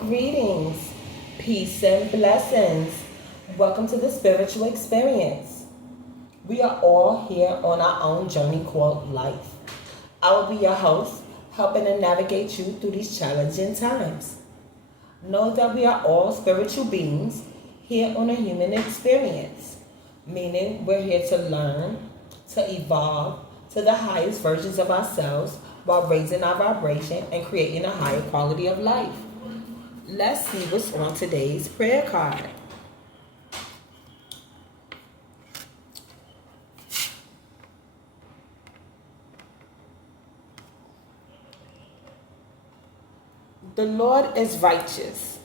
Greetings, peace and blessings. Welcome to the spiritual experience. We are all here on our own journey called life. I will be your host, helping to navigate you through these challenging times. Know that we are all spiritual beings here on a human experience, meaning we're here to learn, to evolve to the highest versions of ourselves while raising our vibration and creating a higher quality of life. Let's see what's on today's prayer card. The Lord is righteous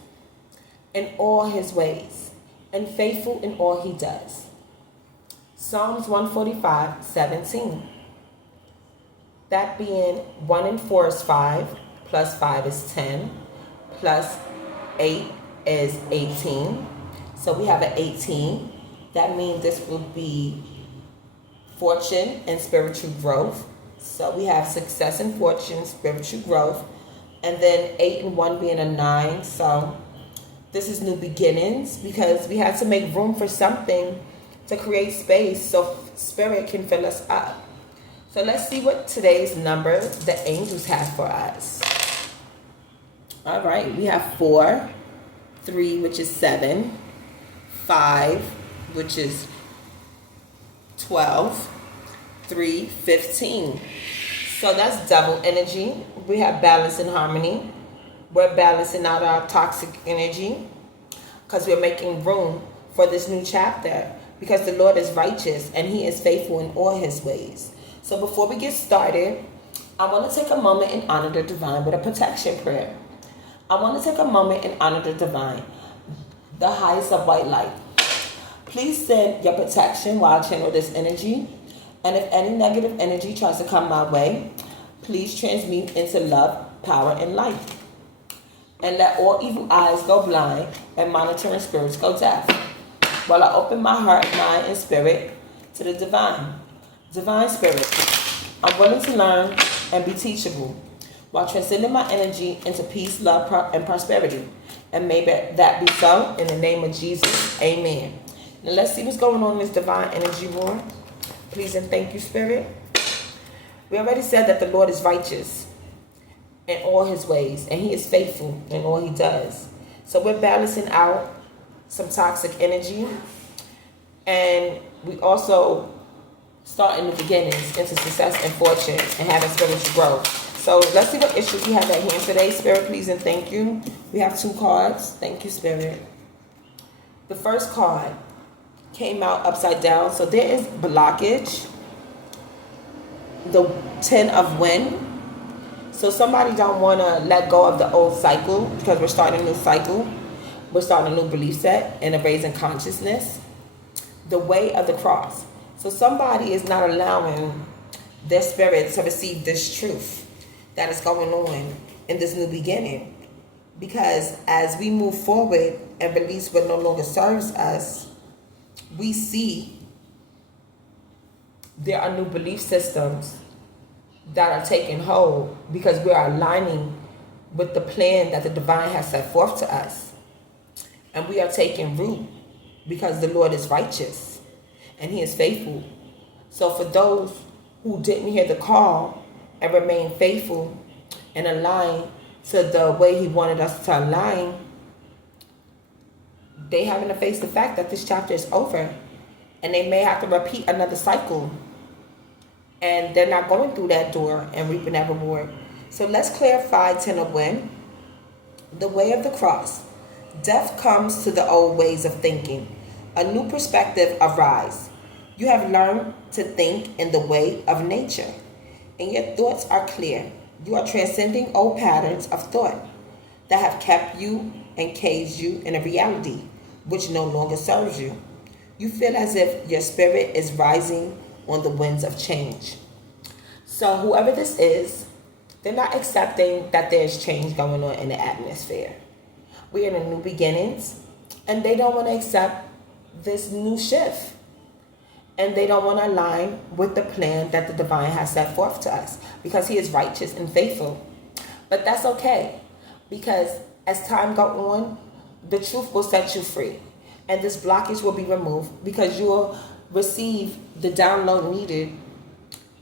in all his ways and faithful in all he does. Psalms 145:17. That being 1 and 4 is 5, plus 5 is 10, plus 8 is 18. So we have an 18. That means this will be fortune and spiritual growth. So we have success and fortune, spiritual growth. And then 8 and 1 being a 9. So this is new beginnings because we had to make room for something to create space so spirit can fill us up. So let's see what today's number the angels have for us. All right, we have 4, 3, which is 7, 5, which is 12, 3, 15. So that's double energy. We have balance and harmony. We're balancing out our toxic energy because we're making room for this new chapter because the Lord is righteous and he is faithful in all his ways. So before we get started, I want to take a moment and honor the divine with a protection prayer. I want to take a moment and honor the divine, the highest of white light. Please send your protection while I channel this energy. And if any negative energy tries to come my way, please transmute into love, power, and light. And let all evil eyes go blind and monitoring spirits go deaf. While I open my heart, mind, and spirit to the divine. Divine spirit, I'm willing to learn and be teachable while transcending my energy into peace, love, and prosperity. And may that be so in the name of Jesus. Amen. Now let's see what's going on in this divine energy war. Please and thank you, Spirit. We already said that the Lord is righteous in all his ways, and he is faithful in all he does. So we're balancing out some toxic energy, and we also start new beginnings into success and fortune and having spiritual growth. So let's see what issues we have at hand today. Spirit, please and thank you. We have 2 cards. Thank you, Spirit. The first card came out upside down. So there is blockage. The 10 of wind. So somebody don't want to let go of the old cycle because we're starting a new cycle. We're starting a new belief set and a raising consciousness. The way of the cross. So somebody is not allowing their spirit to receive this truth that is going on in this new beginning. Because as we move forward and release what no longer serves us, we see there are new belief systems that are taking hold because we are aligning with the plan that the divine has set forth to us. And we are taking root because the Lord is righteous and he is faithful. So for those who didn't hear the call and remain faithful and aligned to the way he wanted us to align, they having to face the fact that this chapter is over and they may have to repeat another cycle, and they're not going through that door and reaping that reward. So let's clarify 10 of wind. The way of the cross. Death comes to the old ways of thinking. A new perspective arises. You have learned to think in the way of nature, and your thoughts are clear. You are transcending old patterns of thought that have kept you and caged you in a reality which no longer serves you. You feel as if your spirit is rising on the winds of change. So whoever this is, they're not accepting that there's change going on in the atmosphere. We're in a new beginnings, and they don't want to accept this new shift. And they don't want to align with the plan that the divine has set forth to us because he is righteous and faithful. But that's okay, because as time go on, the truth will set you free. And this blockage will be removed because you will receive the download needed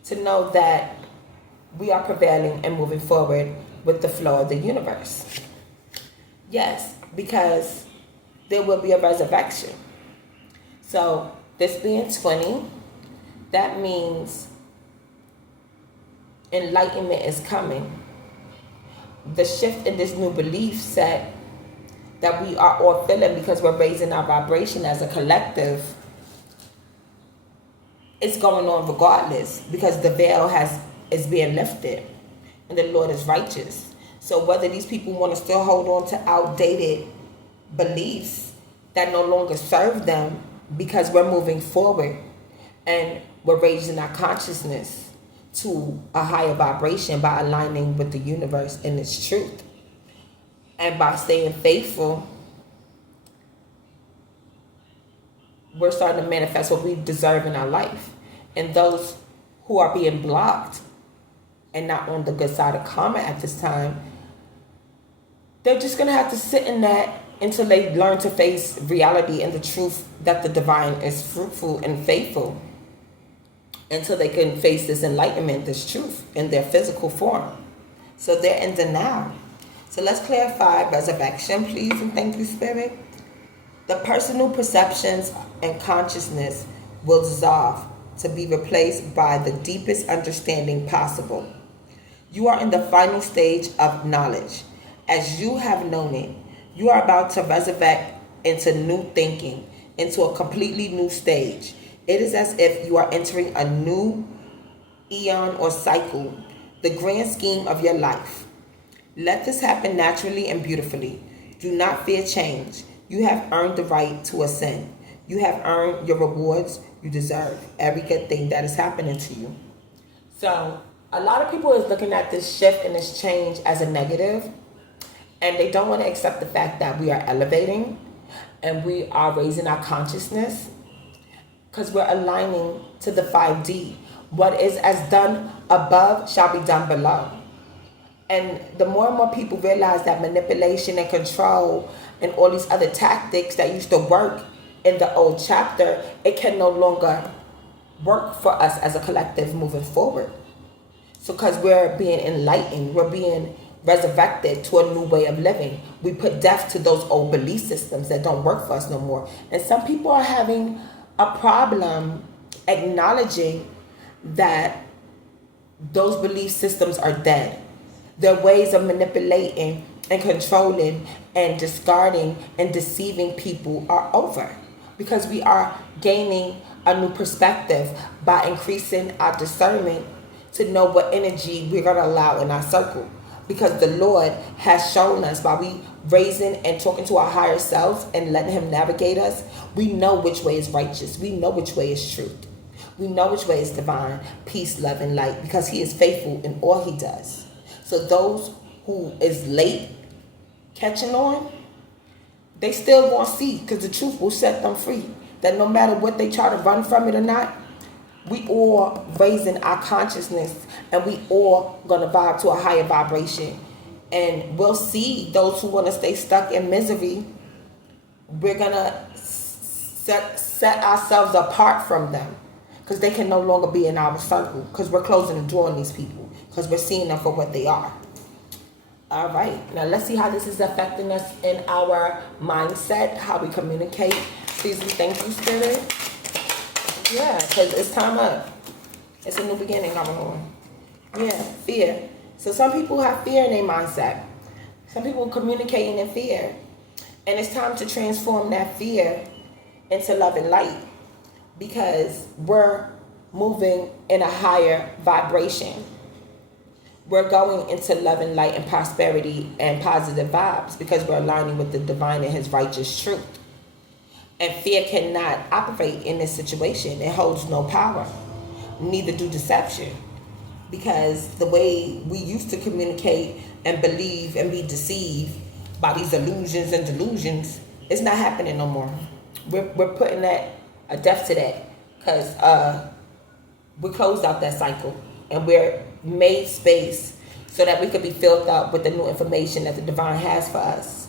to know that we are prevailing and moving forward with the flow of the universe. Yes, because there will be a resurrection. So this being 20, that means enlightenment is coming. The shift in this new belief set that we are all feeling because we're raising our vibration as a collective, it's going on regardless because the veil is being lifted and the Lord is righteous. So whether these people want to still hold on to outdated beliefs that no longer serve them, because we're moving forward and we're raising our consciousness to a higher vibration by aligning with the universe and its truth. And by staying faithful, we're starting to manifest what we deserve in our life. And those who are being blocked and not on the good side of karma at this time, they're just going to have to sit in that until they learn to face reality and the truth that the divine is fruitful and faithful, until they can face this enlightenment, this truth in their physical form. So they're in the now. So let's clarify resurrection, please, and thank you, Spirit. The personal perceptions and consciousness will dissolve to be replaced by the deepest understanding possible. You are in the final stage of knowledge. As you have known it, you are about to resurrect into new thinking, into a completely new stage. It is as if you are entering a new eon or cycle, the grand scheme of your life. Let this happen naturally and beautifully. Do not fear change. You have earned the right to ascend. You have earned your rewards. You deserve every good thing that is happening to you. So a lot of people is looking at this shift and this change as a negative, and they don't want to accept the fact that we are elevating and we are raising our consciousness because we're aligning to the 5D. What is as done above shall be done below. And the more and more people realize that manipulation and control and all these other tactics that used to work in the old chapter, it can no longer work for us as a collective moving forward. So because we're being enlightened, we're being resurrected to a new way of living. We put death to those old belief systems that don't work for us no more. And some people are having a problem acknowledging that those belief systems are dead. Their ways of manipulating and controlling and discarding and deceiving people are over, because we are gaining a new perspective by increasing our discernment to know what energy we're going to allow in our circle. Because the Lord has shown us, by we raising and talking to our higher selves and letting him navigate us, we know which way is righteous. We know which way is truth. We know which way is divine, peace, love, and light, because he is faithful in all he does. So those who is late catching on, they still won't see, because the truth will set them free. That no matter what they try to run from it or not, we all raising our consciousness and we all going to vibe to a higher vibration. And we'll see those who want to stay stuck in misery. We're going to set ourselves apart from them, because they can no longer be in our circle, because we're closing the door on these people, because we're seeing them for what they are. All right. Now let's see how this is affecting us in our mindset, how we communicate. Please and thank you, Spirit. Yeah, because it's time up. It's a new beginning going on. Yeah, fear. So some people have fear in their mindset. Some people communicating in fear. And it's time to transform that fear into love and light, because we're moving in a higher vibration. We're going into love and light and prosperity and positive vibes, because we're aligning with the divine and his righteous truth. And fear cannot operate in this situation. It holds no power. Neither do deception. Because the way we used to communicate and believe and be deceived by these illusions and delusions, it's not happening no more. We're putting a death to that, because we closed out that cycle and we're made space so that we could be filled up with the new information that the divine has for us.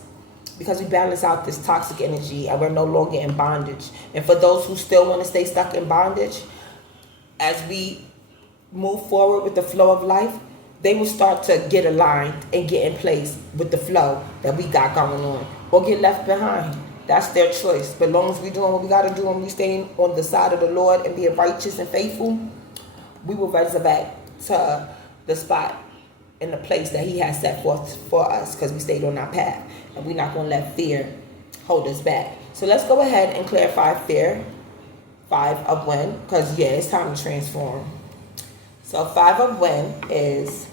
Because we balance out this toxic energy and we're no longer in bondage. And for those who still want to stay stuck in bondage, as we move forward with the flow of life, they will start to get aligned and get in place with the flow that we got going on, or get left behind. That's their choice. But as long as we're doing what we got to do and we staying on the side of the Lord and being righteous and faithful, we will resurrect to the spot in the place that he has set forth for us, because we stayed on our path, and we're not going to let fear hold us back. So let's go ahead and clarify fear. 5 of when, because it's time to transform. So 5 of when is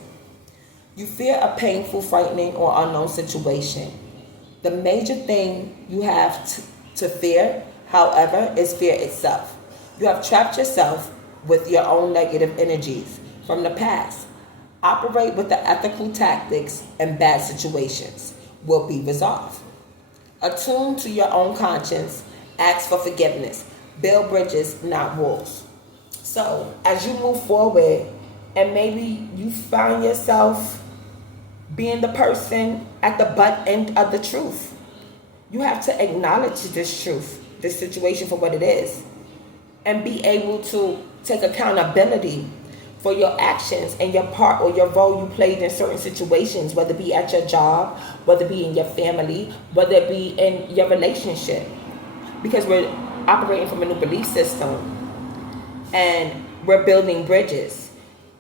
you fear a painful, frightening, or unknown situation. The major thing you have to fear, however, is fear itself. You have trapped yourself with your own negative energies from the past. Operate with the ethical tactics, and bad situations will be resolved. Attune to your own conscience. Ask for forgiveness. Build bridges, not walls. So as you move forward, and maybe you find yourself being the person at the butt end of the truth, you have to acknowledge this truth, this situation, for what it is, and be able to take accountability for your actions and your part or your role you played in certain situations, whether it be at your job, whether it be in your family, whether it be in your relationship. Because we're operating from a new belief system, and we're building bridges.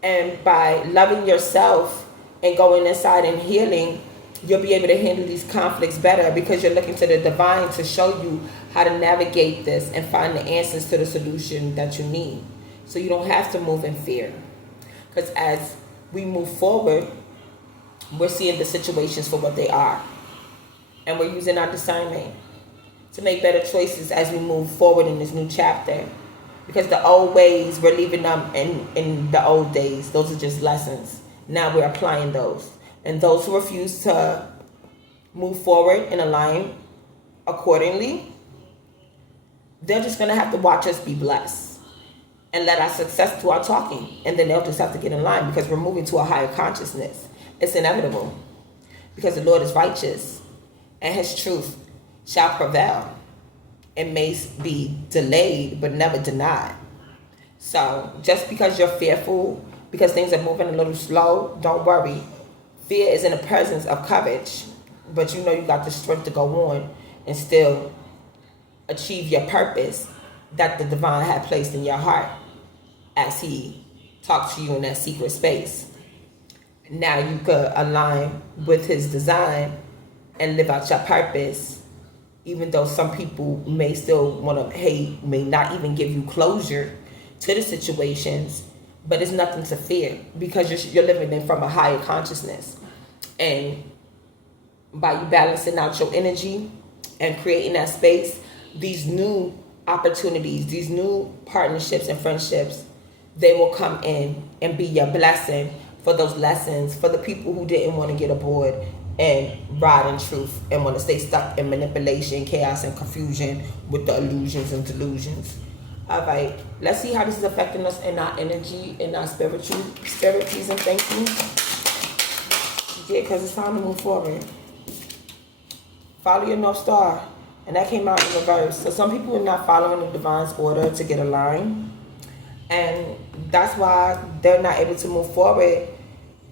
And by loving yourself and going inside and healing, you'll be able to handle these conflicts better, because you're looking to the divine to show you how to navigate this and find the answers to the solution that you need. So you don't have to move in fear. Because as we move forward, we're seeing the situations for what they are. And we're using our discernment to make better choices as we move forward in this new chapter. Because the old ways, we're leaving them in the old days. Those are just lessons. Now we're applying those. And those who refuse to move forward and align accordingly, they're just going to have to watch us be blessed and let our success do our talking. And then they'll just have to get in line, because we're moving to a higher consciousness. It's inevitable, because the Lord is righteous and his truth shall prevail. It may be delayed, but never denied. So just because you're fearful, because things are moving a little slow, don't worry. Fear is in the presence of courage, but you know you got the strength to go on and still achieve your purpose that the divine had placed in your heart as he talked to you in that secret space. Now you could align with his design and live out your purpose, even though some people may still want to hate, may not even give you closure to the situations, but it's nothing to fear, because you're living in from a higher consciousness. And by you balancing out your energy and creating that space, these new opportunities, these new partnerships and friendships, they will come in and be your blessing for those lessons, for the people who didn't want to get aboard and ride in truth and want to stay stuck in manipulation, chaos, and confusion with the illusions and delusions. All right, let's see how this is affecting us in our energy, in our spiritual spirituals and thinking. Yeah, because it's time to move forward. Follow your North Star. And that came out in reverse. So some people are not following the divine's order to get aligned. And that's why they're not able to move forward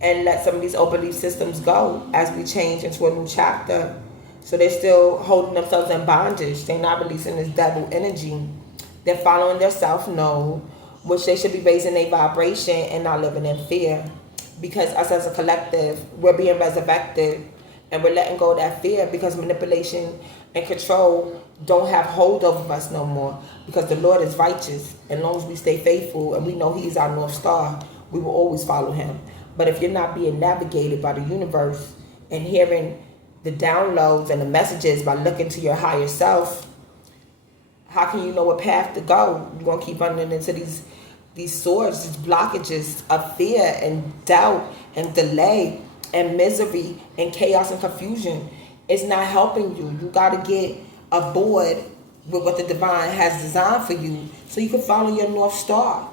and let some of these old belief systems go as we change into a new chapter. So they're still holding themselves in bondage. They're not releasing this devil energy. They're following their self-know, which they should be raising their vibration and not living in fear. Because us as a collective, we're being resurrected and we're letting go of that fear, because manipulation and control don't have hold over us no more, because the Lord is righteous. And as long as we stay faithful and we know he's our North Star, we will always follow him. But if you're not being navigated by the universe and hearing the downloads and the messages by looking to your higher self, how can you know what path to go? You're going to keep running into these swords, these blockages of fear and doubt and delay and misery and chaos and confusion. It's not helping you. You got to get aboard with what the divine has designed for you so you can follow your North Star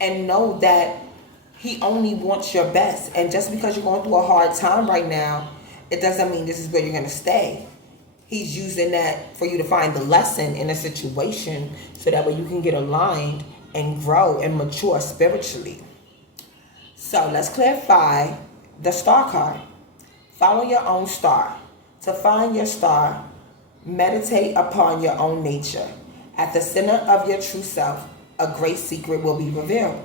and know that He only wants your best. And just because you're going through a hard time right now, it doesn't mean this is where you're going to stay. He's using that for you to find the lesson in a situation so that way you can get aligned and grow and mature spiritually. So let's clarify the star card. Follow your own star. To find your star, meditate upon your own nature. At the center of your true self, a great secret will be revealed.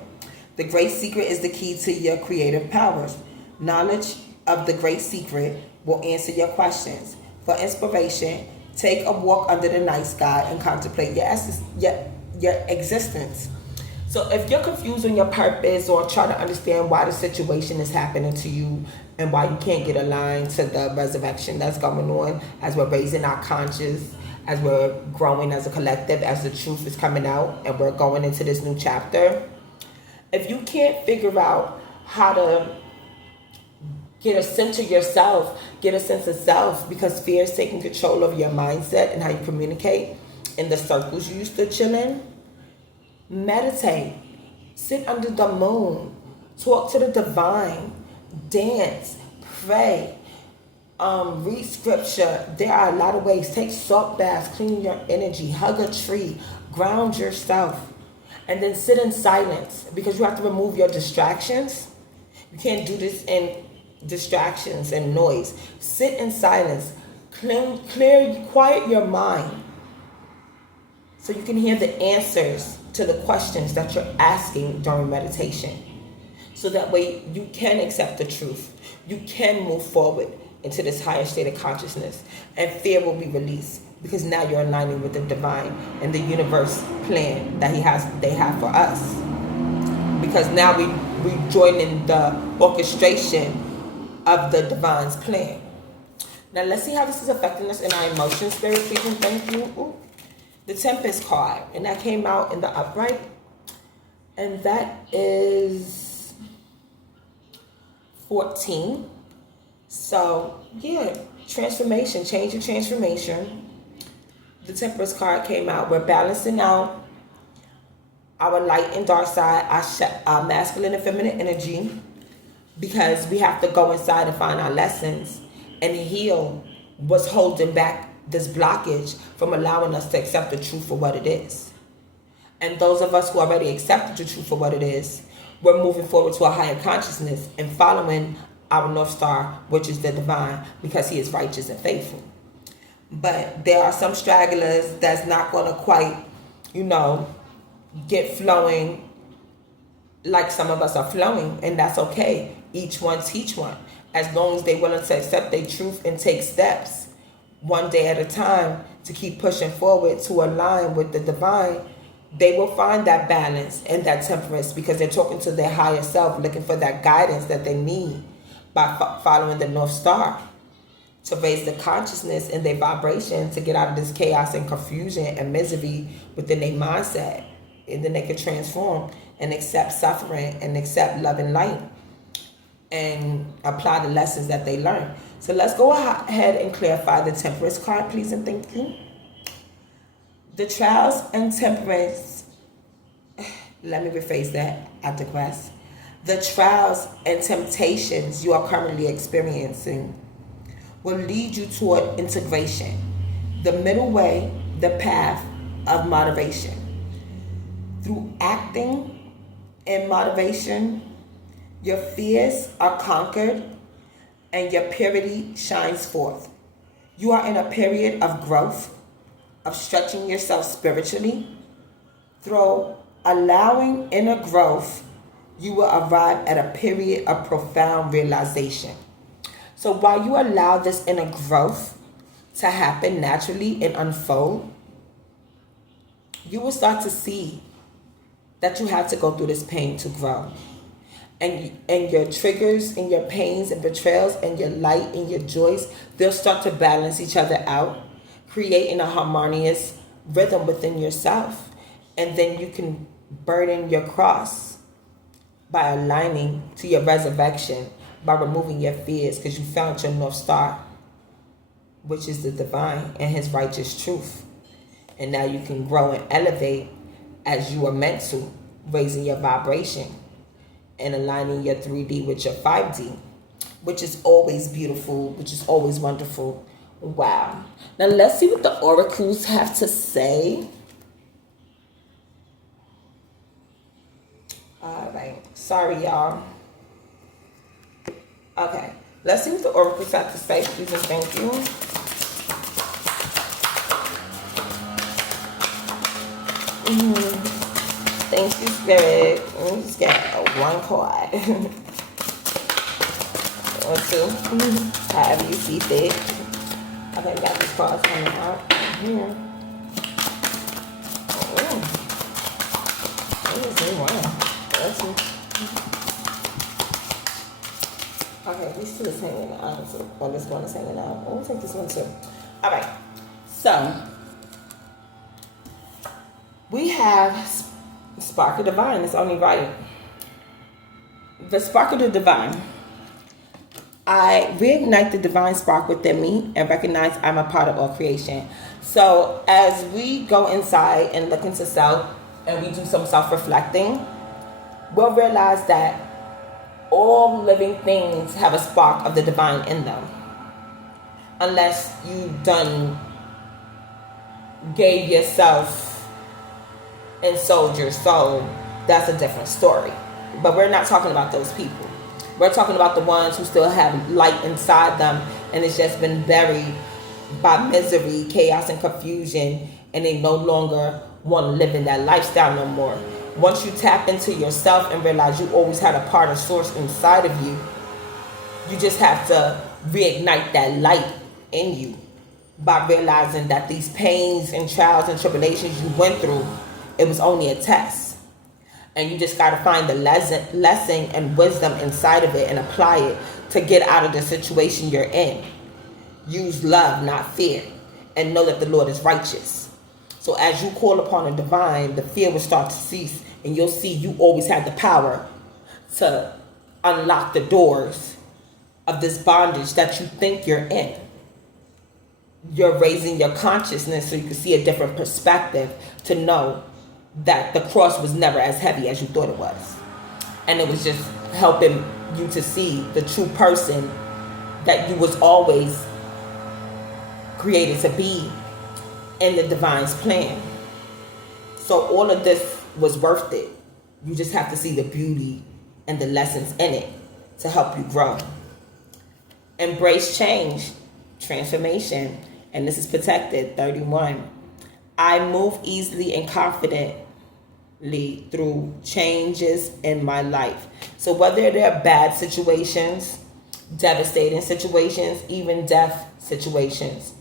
The great secret is the key to your creative powers. Knowledge of the great secret will answer your questions. For inspiration, take a walk under the night sky and contemplate your existence. So if you're confused on your purpose or try to understand why the situation is happening to you and why you can't get aligned to the resurrection that's going on as we're raising our conscious, as we're growing as a collective, as the truth is coming out and we're going into this new chapter, if you can't figure out how to get a sense of yourself, get a sense of self, because fear is taking control of your mindset and how you communicate in the circles you used to chill in, meditate, sit under the moon, talk to the divine, dance, pray, read scripture. There are a lot of ways. Take salt baths, clean your energy, hug a tree, ground yourself, and then sit in silence because you have to remove your distractions. You can't do this in distractions and noise. Sit in silence, quiet your mind so you can hear the answers to the questions that you're asking during meditation. So that way you can accept the truth. You can move forward into this higher state of consciousness, and fear will be released because now you're aligning with the divine and the universe plan that they have for us. Because now we join in the orchestration of the divine's plan. Now let's see how this is affecting us in our emotions, Spirit, please and thank you. Ooh. The Tempest card, and that came out in the upright, and that is 14. So yeah, transformation, change of transformation. The Temperance card came out. We're balancing out our light and dark side, our masculine and feminine energy, because we have to go inside and find our lessons and heal what's holding back this blockage from allowing us to accept the truth for what it is. And those of us who already accepted the truth for what it is, we're moving forward to a higher consciousness and following our North Star, which is the divine, because he is righteous and faithful. But there are some stragglers that's not going to quite, get flowing like some of us are flowing, and that's okay. Each one teach one. As long as they're willing to accept their truth and take steps one day at a time to keep pushing forward to align with the divine, they will find that balance and that temperance because they're talking to their higher self, looking for that guidance that they need by following the North Star to raise the consciousness and their vibration to get out of this chaos and confusion and misery within their mindset. And then they can transform and accept suffering and accept love and light and apply the lessons that they learn. So let's go ahead and clarify the Temperance card, please and thank you. The trials and temperance, let me rephrase that, I digress. The trials and temptations you are currently experiencing will lead you toward integration, the middle way, the path of moderation. Through acting in moderation, your fears are conquered and your purity shines forth. You are in a period of growth, of stretching yourself spiritually. Through allowing inner growth, you will arrive at a period of profound realization. So while you allow this inner growth to happen naturally and unfold, you will start to see that you had to go through this pain to grow. And your triggers and your pains and betrayals and your light and your joys, they'll start to balance each other out, creating a harmonious rhythm within yourself. And then you can burden your cross by aligning to your resurrection, by removing your fears, because you found your North Star, which is the divine and his righteous truth. And now you can grow and elevate as you are meant to, raising your vibration and aligning your 3D with your 5D, which is always beautiful, which is always wonderful. Wow. Now let's see what the oracles have to say. All right. Sorry, y'all. Okay. Let's see what the oracles have to say. Please and thank you. Thank you, Spirit. Let me just get one card. Or two. However you see fit. Okay, we got these cards coming out here. Oh. Let's see. Okay, these two is hanging out. So, this one is hanging out. We'll take this one too. Alright. So, we have Spark of Divine. It's only right. The Spark of the Divine. I reignite the divine spark within me and recognize I'm a part of all creation. So as we go inside and look into self and we do some self-reflecting, we'll realize that all living things have a spark of the divine in them. Unless you done gave yourself and sold your soul, that's a different story. But we're not talking about those people. We're talking about the ones who still have light inside them and it's just been buried by misery, chaos, and confusion, and they no longer want to live in that lifestyle no more. Once you tap into yourself and realize you always had a part of source inside of you, you just have to reignite that light in you by realizing that these pains and trials and tribulations you went through, it was only a test. And you just got to find the lesson and wisdom inside of it and apply it to get out of the situation you're in. Use love, not fear. And know that the Lord is righteous. So as you call upon the divine, the fear will start to cease. And you'll see you always have the power to unlock the doors of this bondage that you think you're in. You're raising your consciousness so you can see a different perspective to know that the cross was never as heavy as you thought it was. And it was just helping you to see the true person that you was always created to be in the divine's plan. So all of this was worth it. You just have to see the beauty and the lessons in it to help you grow. Embrace change, transformation, and this is protected, 31. I move easily and confidently through changes in my life. So whether they're bad situations, devastating situations, even death situations,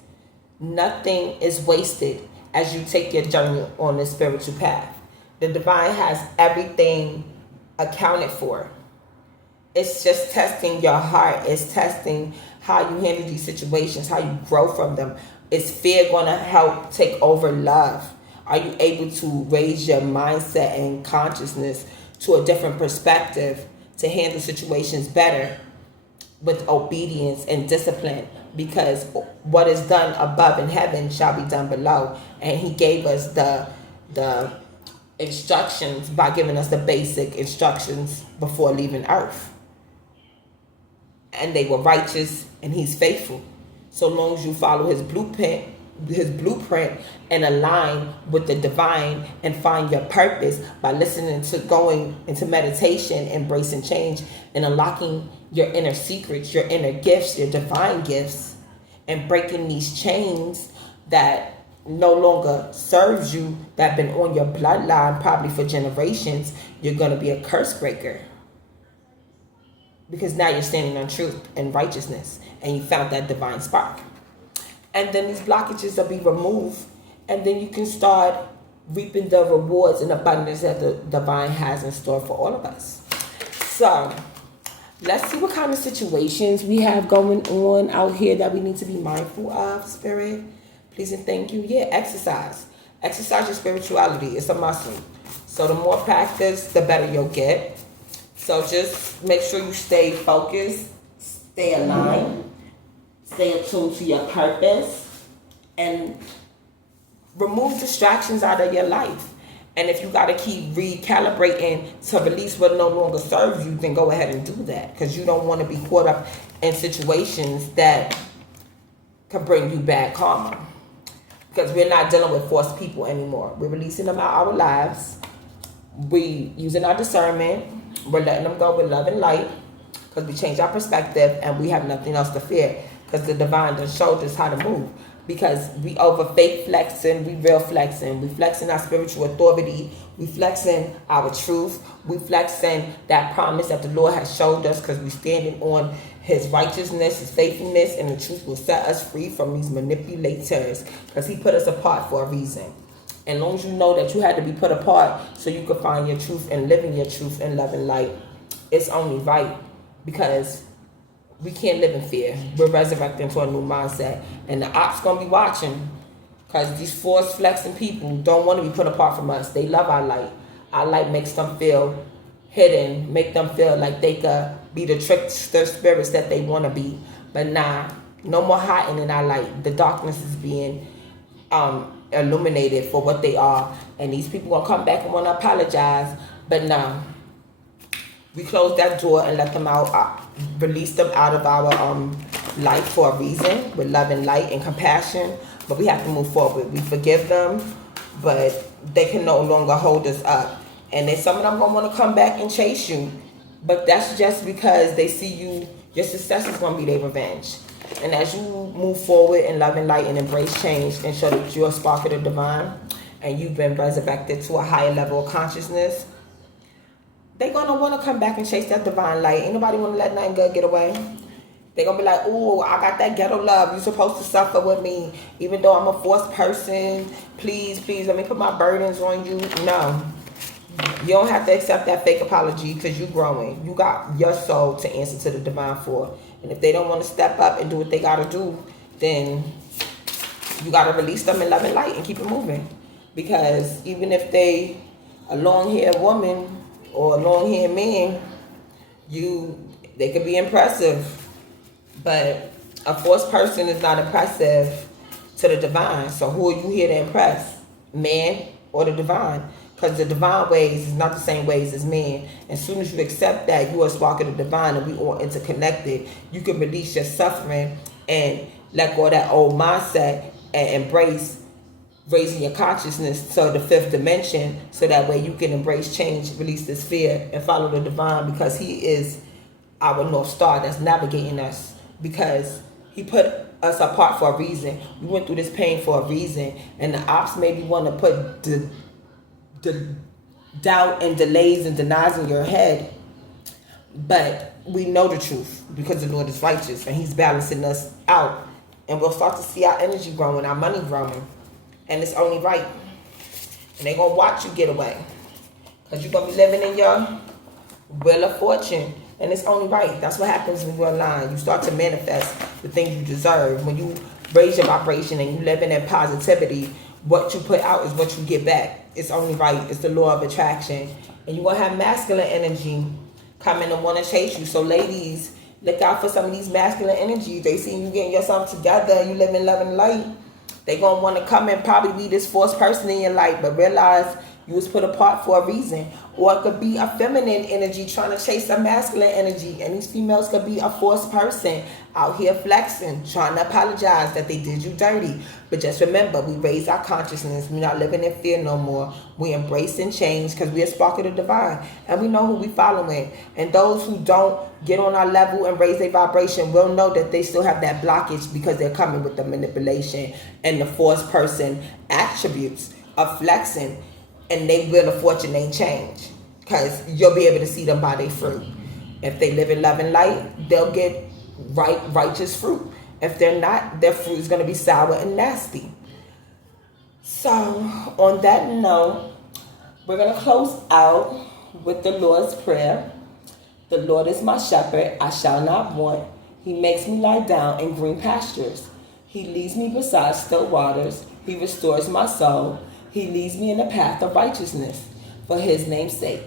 nothing is wasted as you take your journey on this spiritual path. The divine has everything accounted for. It's just testing your heart. It's testing how you handle these situations, how you grow from them. Is fear going to help take over love? Are you able to raise your mindset and consciousness to a different perspective to handle situations better with obedience and discipline? Because what is done above in heaven shall be done below. And he gave us the instructions by giving us the basic instructions before leaving earth. And they were righteous and he's faithful. So long as you follow his blueprint and align with the divine and find your purpose by listening to going into meditation, embracing change, and unlocking your inner secrets, your inner gifts, your divine gifts, and breaking these chains that no longer serves you, that have been on your bloodline probably for generations. You're going to be a curse breaker. Because now you're standing on truth and righteousness and you found that divine spark. And then these blockages will be removed and then you can start reaping the rewards and abundance that the divine has in store for all of us. So let's see what kind of situations we have going on out here that we need to be mindful of, Spirit. Please and thank you. Yeah, exercise. Exercise your spirituality. It's a muscle. So the more practice, the better you'll get. So just make sure you stay focused, stay aligned, stay attuned to your purpose, and remove distractions out of your life. And if you got to keep recalibrating to release what no longer serves you, then go ahead and do that. Because you don't want to be caught up in situations that can bring you bad karma. Because we're not dealing with forced people anymore. We're releasing them out of our lives. We using our discernment. We're letting them go with love and light. Because we change our perspective and we have nothing else to fear. Because the divine just showed us how to move. Because we over fake flexing, we real flexing. We flexing our spiritual authority. We flexing our truth. We flexing that promise that the Lord has showed us, because we standing on his righteousness, his faithfulness, and the truth will set us free from these manipulators. Because he put us apart for a reason. And as long as you know that you had to be put apart so you could find your truth and live in your truth and love and light, it's only right. Because we can't live in fear. We're resurrecting to a new mindset. And the ops going to be watching. Because these force flexing people don't want to be put apart from us. They love our light. Our light makes them feel hidden. Make them feel like they could be the trickster spirits that they want to be. But nah, no more hiding in our light. The darkness is being illuminated for what they are. And these people going to come back and want to apologize. But nah. We close that door and let them out, release them out of our life for a reason, with love and light and compassion. But we have to move forward. We forgive them, but they can no longer hold us up. And then some of them gonna want to come back and chase you, but that's just because they see you. Your success is gonna be their revenge. And as you move forward in love and light and embrace change and show that you're a spark of the divine, and you've been resurrected to a higher level of consciousness, they're going to want to come back and chase that divine light. Ain't nobody want to let nothing good get away. They're going to be like, oh, I got that ghetto love. You're supposed to suffer with me. Even though I'm a forced person. Please, let me put my burdens on you. No. You don't have to accept that fake apology, because you're growing. You got your soul to answer to the divine for. And if they don't want to step up and do what they got to do, then you got to release them in love and light and keep it moving. Because even if they a long-haired woman or a long-haired man, they could be impressive. But a forced person is not impressive to the divine. So who are you here to impress? Man or the divine? Because the divine ways is not the same ways as man. As soon as you accept that you are a spark of the divine and we all interconnected, you can release your suffering and let go of that old mindset and embrace raising your consciousness to the fifth dimension, so that way you can embrace change, release this fear, and follow the divine, because he is our North Star that's navigating us, because he put us apart for a reason. We went through this pain for a reason, and the ops maybe want to put the doubt and delays and denies in your head, but we know the truth because the Lord is righteous and he's balancing us out, and we'll start to see our energy growing, our money growing. And it's only right. And they're going to watch you get away. Because you're going to be living in your wheel of fortune. And it's only right. That's what happens when you're aligned. You start to manifest the things you deserve. When you raise your vibration and you live in that positivity, what you put out is what you get back. It's only right. It's the law of attraction. And you're going to have masculine energy coming and want to chase you. So ladies, look out for some of these masculine energies. They see you getting yourself together. You live in love and light. They're going to want to come and probably be this forced person in your life, but realize you was put apart for a reason. Or it could be a feminine energy trying to chase a masculine energy. And these females could be a forced person out here flexing, trying to apologize that they did you dirty. But just remember, we raise our consciousness. We're not living in fear no more. We embracing change because we're a spark of the divine. And we know who we following. And those who don't get on our level and raise their vibration will know that they still have that blockage, because they're coming with the manipulation and the forced person attributes of flexing. And they will of fortune ain't change, because you'll be able to see them by their fruit. If they live in love and light, they'll get righteous fruit. If they're not, their fruit is going to be sour and nasty. So on that note, we're going to close out with the Lord's Prayer. The Lord is my shepherd, I shall not want. He makes me lie down in green pastures. He leads me beside still waters. He restores my soul. He leads me in the path of righteousness for his name's sake.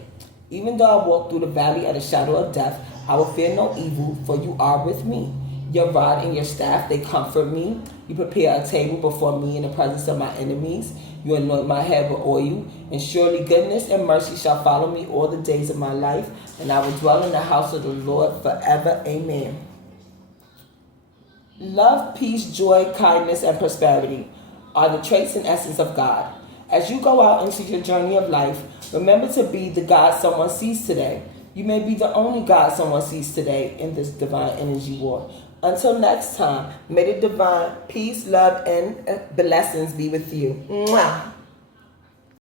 Even though I walk through the valley of the shadow of death, I will fear no evil, for you are with me. Your rod and your staff, they comfort me. You prepare a table before me in the presence of my enemies. You anoint my head with oil, and surely goodness and mercy shall follow me all the days of my life, and I will dwell in the house of the Lord forever. Amen. Love, peace, joy, kindness, and prosperity are the traits and essence of God. As you go out into your journey of life, remember to be the God someone sees today. You may be the only God someone sees today in this divine energy war. Until next time, may the divine peace, love, and blessings be with you. Mwah.